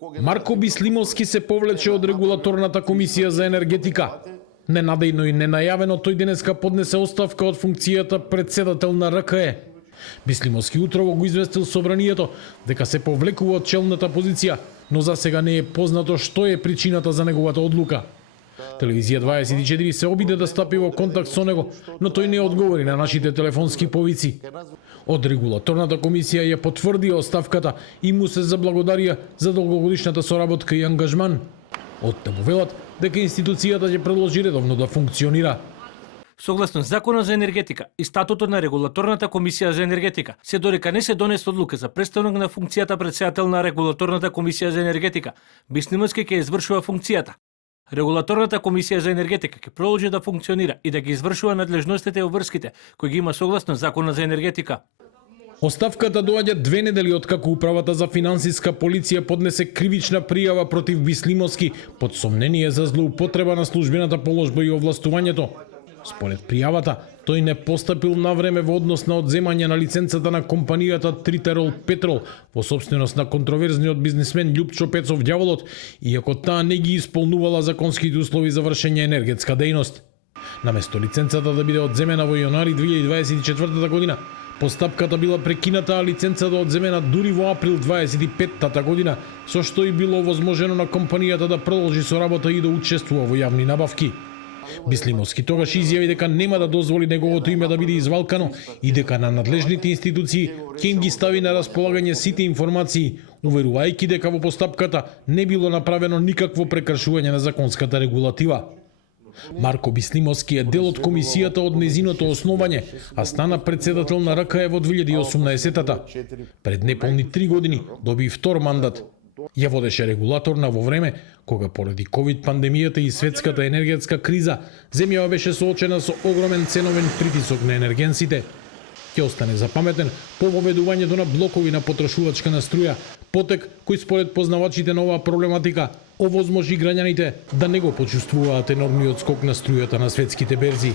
Марко Бислимовски се повлече од регулаторната комисија за енергетика. Ненадејно и ненајавено тој денеска поднесе оставка од функцијата председател на РКЕ. Бислимовски утрово го известил собранието дека се повлекува од челната позиција, но за сега не е познато што е причината за неговата одлука. Телевизија 24 се обиде да стапи во контакт со него, но тој не одговори на нашите телефонски повици. Од регулаторната комисија ја потврди оставката и му се заблагодарија за долгогодишната соработка и ангажман. Оттаму велат дека институцијата ќе продолжи редовно да функционира. Согласно Законот за енергетика и статутот на регулаторната комисија за енергетика, се додека не се донесе одлука за престанок на функцијата председател на регулаторната комисија за енергетика, Бислимовски ќе извршува функцијата. Регулаторната комисија за енергетика ќе продолжи да функционира и да ги извршува надлежностите и обврските кои ги има согласно Законот за енергетика. Оставката доаѓа 2 недели откако Управата за финансиска полиција поднесе кривична пријава против Бислимовски под сомнение за злоупотреба на службената положба и овластувањето. Според пријавата, тој не постапил на време во однос на одземање на лиценцата на компанијата Тритерол Петрол во собственост на контроверзниот бизнисмен Љупчо Пецов Ѓаволот, иако таа не ги исполнувала законските услови за вршење енергетска дејност. Наместо лиценцата да биде одземена во јанари 2024 година, постапката била прекината, а лиценцата одземена дури во април 25 година, со што и било возможено на компанијата да продолжи со работа и да учествува во јавни набавки. Бислимовски тогаш изјави дека нема да дозволи неговото име да биде извалкано и дека на надлежните институции ќе им ги стави на располагање сите информации, уверувајќи дека во постапката не било направено никакво прекршување на законската регулатива. Марко Бислимовски е дел од комисијата од незиното основање, а стана председател на РКЕ во 2018-та. Пред неполни 3 години доби втор мандат. Ја водеше регулаторна во време кога поради ковид пандемијата и светската енергетска криза земјава беше соочена со огромен ценовен притисок на енергенсите. Ќе остане запаметен по воведувањето на блокови на потрошувачка на струја, потек кој според познавачите на оваа проблематика овозможи граѓаните да не го почувствуваат енормниот скок на струјата на светските берзи.